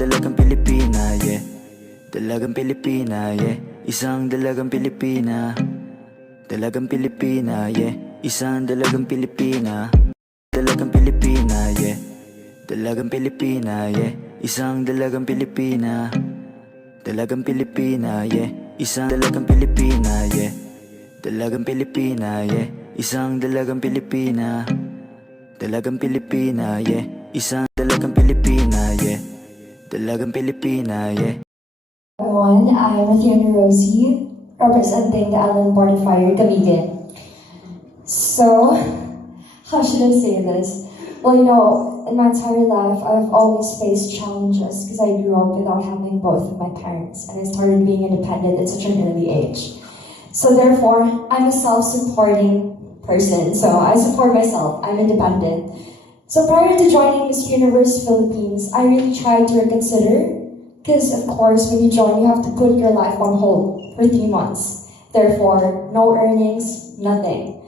Dalagang Pilipina, yeah. Dalagang Pilipina, yeah. Isang dalagang Pilipina. Dalagang Pilipina, yeah. Isang dalagang Pilipina. Dalagang Pilipina, yeah. Dalagang Pilipina, yeah. Isang dalagang Pilipina. Dalagang Pilipina, yeah. Isang dalagang Pilipina, yeah. Dalagang Pilipina, yeah. Isang dalagang Pilipina. Dalagang Pilipina, yeah. Isang dalagang Pilipina, yeah. Dalagang Pilipina, yeah. Everyone, I'm Athena Rosie, representing the Island Board of Fire, Cavite. So, how should I say this? Well, you know, in my entire life, I've always faced challenges because I grew up without having both of my parents, and I started being independent at such an early age. So therefore, I'm a self-supporting person, so I support myself, I'm independent. So prior to joining Miss Universe Philippines, I really tried to reconsider, because of course, when you join, you have to put your life on hold for 3 months. Therefore, no earnings, nothing.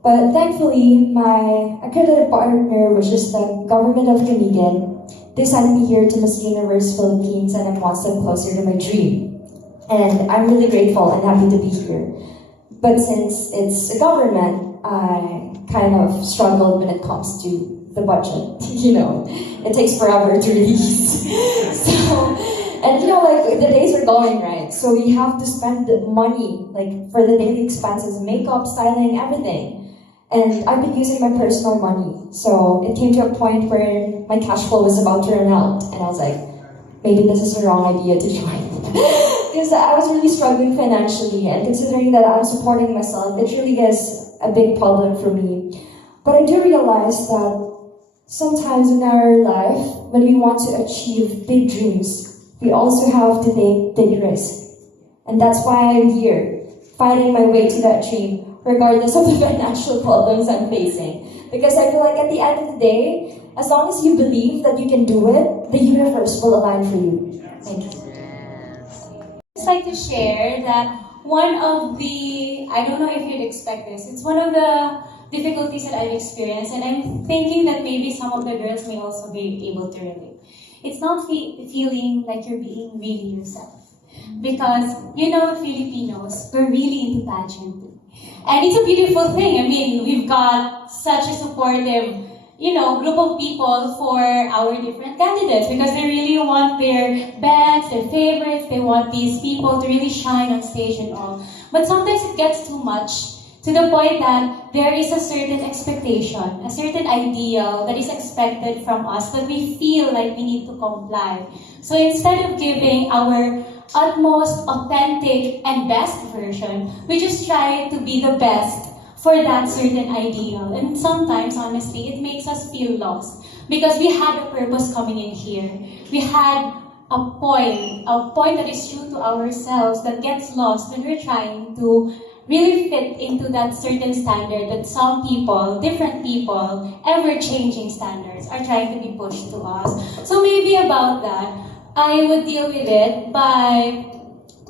But thankfully, my accredited partner, which is the government of Camigan, they sent me here to Miss Universe Philippines, and I'm one step closer to my dream. And I'm really grateful and happy to be here. But since it's a government, I kind of struggled when it comes to the budget. You know, it takes forever to release. So, and you know, like the days are going, right? So we have to spend the money, like for the daily expenses, makeup, styling, everything. And I've been using my personal money. So it came to a point where my cash flow was about to run out. And I was like, maybe this is the wrong idea to join. Because I was really struggling financially, and considering that I'm supporting myself, it really is a big problem for me. But I do realize that sometimes in our life, when we want to achieve big dreams, we also have to take big risks. And that's why I'm here, fighting my way to that dream, regardless of the financial problems I'm facing. Because I feel like at the end of the day, as long as you believe that you can do it, the universe will align for you. Thank you. I'd like to share that one of the, I don't know if you'd expect this, it's one of the difficulties that I've experienced, and I'm thinking that maybe some of the girls may also be able to relate. It's not feeling like you're being really yourself. Because, you know, Filipinos, we're really into pageantry. And it's a beautiful thing. I mean, we've got such a supportive, you know, group of people for our different candidates because they really want their bands, their favorites, they want these people to really shine on stage and all. But sometimes it gets too much to the point that there is a certain expectation, a certain ideal that is expected from us that we feel like we need to comply. So instead of giving our utmost authentic and best version, we just try to be the best for that certain ideal. And sometimes, honestly, it makes us feel lost because we had a purpose coming in here. We had a point that is true to ourselves that gets lost when we're trying to really fit into that certain standard that some people, different people, ever-changing standards are trying to be pushed to us. So maybe about that, I would deal with it by,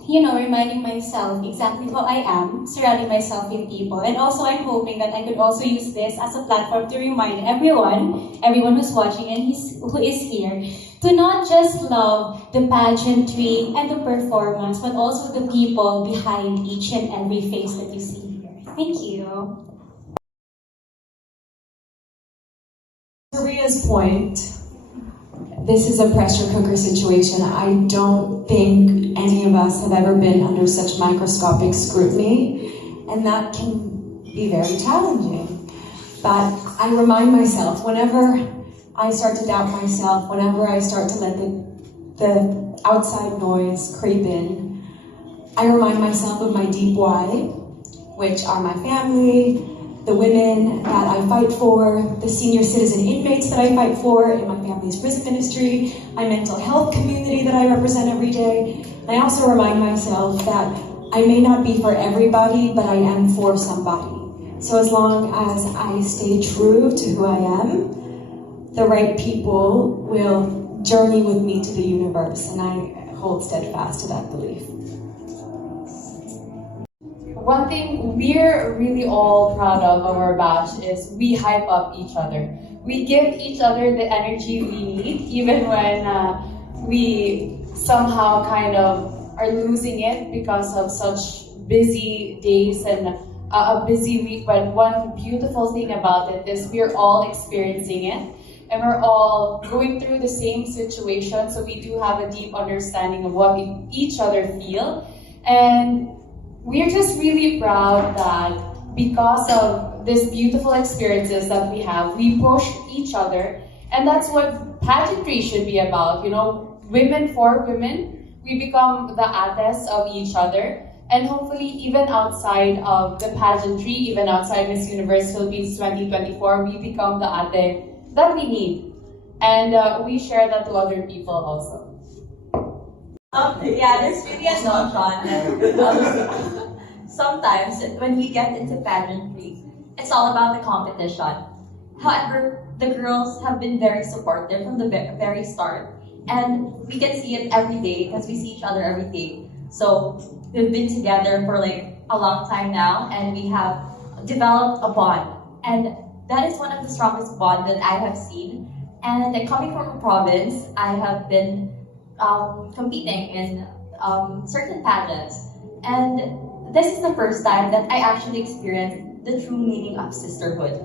you know, reminding myself exactly who I am, surrounding myself with people. And also I'm hoping that I could also use this as a platform to remind everyone who's watching and who is here, to not just love the pageantry and the performance, but also the people behind each and every face that you see here. Thank you. To Ria's point, this is a pressure cooker situation. I don't think any of us have ever been under such microscopic scrutiny, and that can be very challenging. But I remind myself, whenever I start to doubt myself, whenever I start to let the outside noise creep in, I remind myself of my deep why, which are my family, the women that I fight for, the senior citizen inmates that I fight for in my family's prison ministry, my mental health community that I represent every day. And I also remind myself that I may not be for everybody, but I am for somebody. So as long as I stay true to who I am, the right people will journey with me to the universe, and I hold steadfast to that belief. One thing we're really all proud of our batch is we hype up each other. We give each other the energy we need, even when we somehow kind of are losing it because of such busy days and a busy week. But one beautiful thing about it is we're all experiencing it and we're all going through the same situation. So we do have a deep understanding of what each other feel. And we're just really proud that because of these beautiful experiences that we have, we push each other. And that's what pageantry should be about. You know, women for women, we become the ates of each other. And hopefully, even outside of the pageantry, even outside Miss Universe Philippines 2024, we become the ate that we need. And we share that to other people also. Yeah, there's really a notion that sometimes when we get into pageantry, it's all about the competition. However, the girls have been very supportive from the very start. And we can see it every day because we see each other every day. So we've been together for like a long time now and we have developed a bond. And that is one of the strongest bonds that I have seen. And coming from a province, I have been competing in certain pageants. And this is the first time that I actually experienced the true meaning of sisterhood.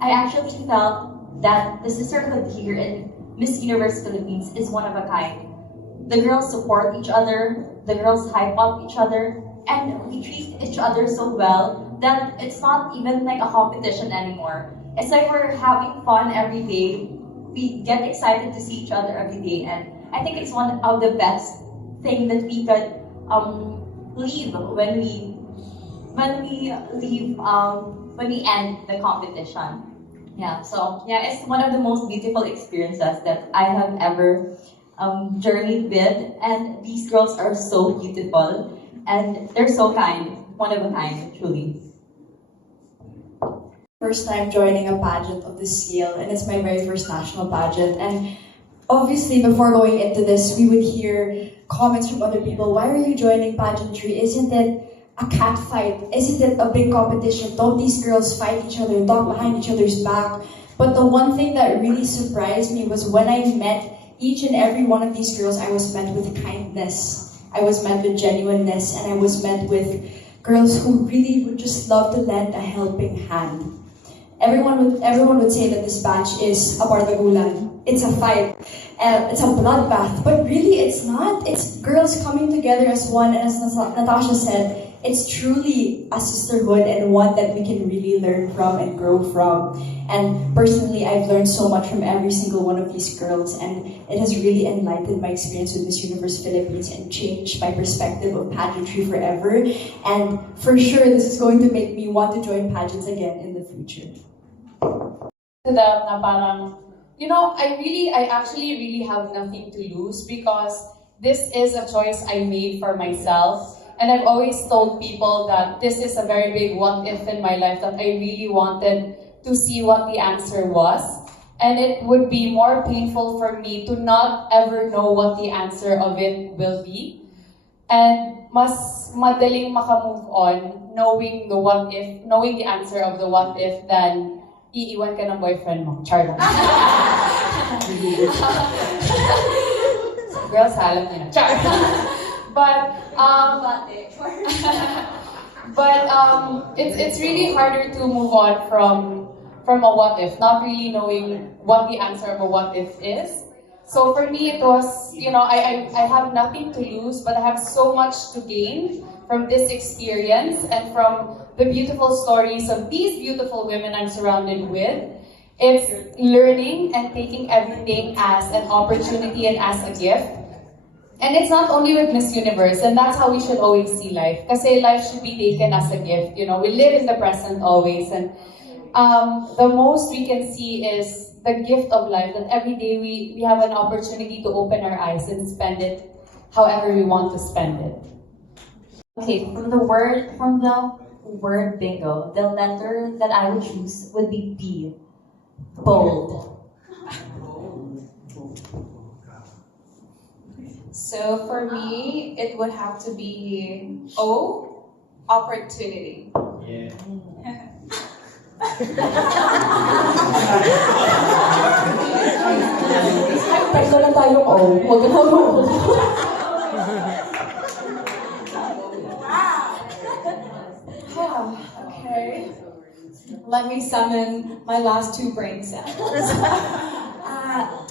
I actually felt that the sisterhood here in Miss Universe Philippines is one of a kind. The girls support each other, the girls hype up each other, and we treat each other so well that it's not even like a competition anymore. It's like we're having fun every day. We get excited to see each other every day, and I think it's one of the best thing that we could leave when we end the competition. Yeah, so yeah, it's one of the most beautiful experiences that I have ever journeyed with, and these girls are so beautiful and they're so kind, one of a kind, truly. First time joining a pageant of this scale, and it's my very first national pageant. And obviously, before going into this, we would hear comments from other people. Why are you joining pageantry? Isn't it a cat fight? Isn't it a big competition? Don't these girls fight each other, talk behind each other's back? But the one thing that really surprised me was when I met each and every one of these girls, I was met with kindness. I was met with genuineness, and I was met with girls who really would just love to lend a helping hand. Everyone would say that this batch is a bardagulan. It's a fight. It's a bloodbath. But really, it's not. It's girls coming together as one. And as Natasha said, it's truly a sisterhood and one that we can really learn from and grow from. And personally, I've learned so much from every single one of these girls. And it has really enlightened my experience with Miss Universe Philippines and changed my perspective of pageantry forever. And for sure, this is going to make me want to join pageants again in the future. To them na parang, you know, I actually really have nothing to lose because this is a choice I made for myself. And I've always told people that this is a very big what if in my life, that I really wanted to see what the answer was. And it would be more painful for me to not ever know what the answer of it will be. And mas madaling makamove on knowing the what if, knowing the answer of the what if than iiwan ka ng boyfriend mo. Char lang. Girls, alam niyo na. Char. But it's really harder to move on from a what if, not really knowing what the answer of a what if is. So for me, it was, you know, I have nothing to lose, but I have so much to gain from this experience and from the beautiful stories of these beautiful women I'm surrounded with. It's learning and taking everything as an opportunity and as a gift. And it's not only with Miss Universe, and that's how we should always see life. Kasi life should be taken as a gift. You know, we live in the present always, and the most we can see is the gift of life, that every day we have an opportunity to open our eyes and spend it however we want to spend it. Okay, from the word bingo, the letter that I would choose would be B. Bold. So for me, it would have to be O, opportunity. Yeah. I Tatlo lang tayong O. Huwag ka na O. Okay. Let me summon my last two brain cells.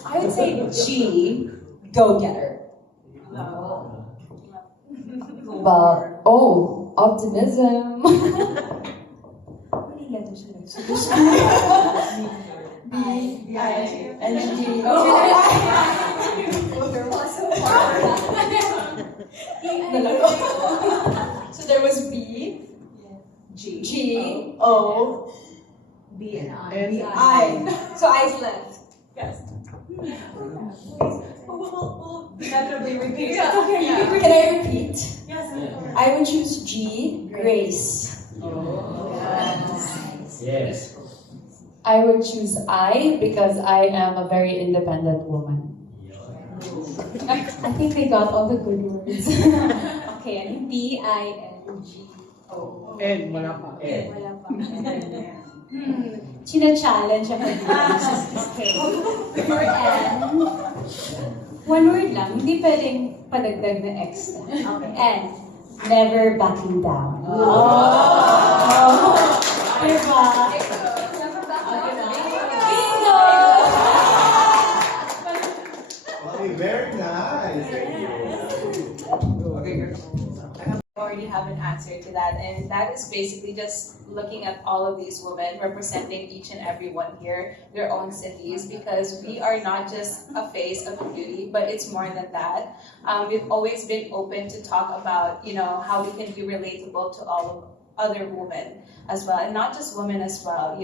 I would say G, go-getter. But O, optimism. And G. So there was B, G, O, B, and I. So I's left. Yes. Inevitably repeat. Can I repeat? Yes. I would choose G, Grace. Yes. I would choose I because I am a very independent woman. I think we got all the good words. Okay, and B, I, N, G, O. N, wala pa. N. Wala pa. China-challenge ako dito. Okay. For N, one word lang, hindi pwedeng padagdag na extra. Okay. N, never backing down. Diba? Bingo! Okay, very nice. Thank you. Okay, girls. Already have an answer to that, and that is basically just looking at all of these women representing each and every one here, their own cities, because we are not just a face of beauty, but it's more than that. We've always been open to talk about, how we can be relatable to all of other women as well, and not just women as well.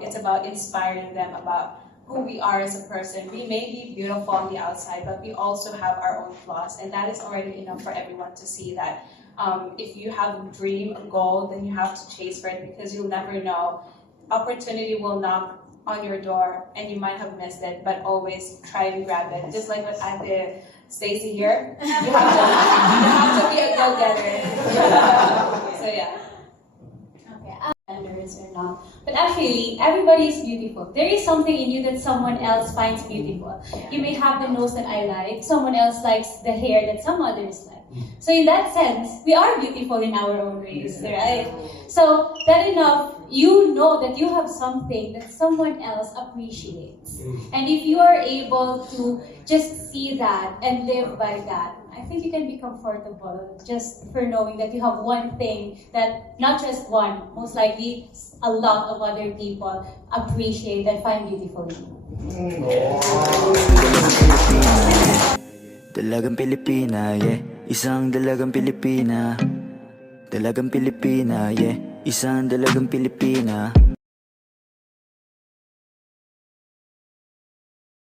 It's about inspiring them about who we are as a person. We may be beautiful on the outside, but we also have our own flaws, and that is already enough for everyone to see that. If you have a dream, a goal, then you have to chase for it, because you'll never know. Opportunity will knock on your door and you might have missed it, but always try to grab it. Just like what Ate Stacy here, you have to be a go-getter. So yeah. Standards or not. But actually, everybody is beautiful. There is something in you that someone else finds beautiful. You may have the nose that I like, someone else likes the hair that some others like. So in that sense, we are beautiful in our own ways, right? So that enough, you know that you have something that someone else appreciates. And if you are able to just see that and live by that, I think you can be comfortable just for knowing that you have one thing that not just one, most likely a lot of other people appreciate and find beautiful in you. Dalagang Pilipina, yeah. Isang dalagang Pilipina. Dalagang Pilipina, yeah. Isang dalagang Pilipina.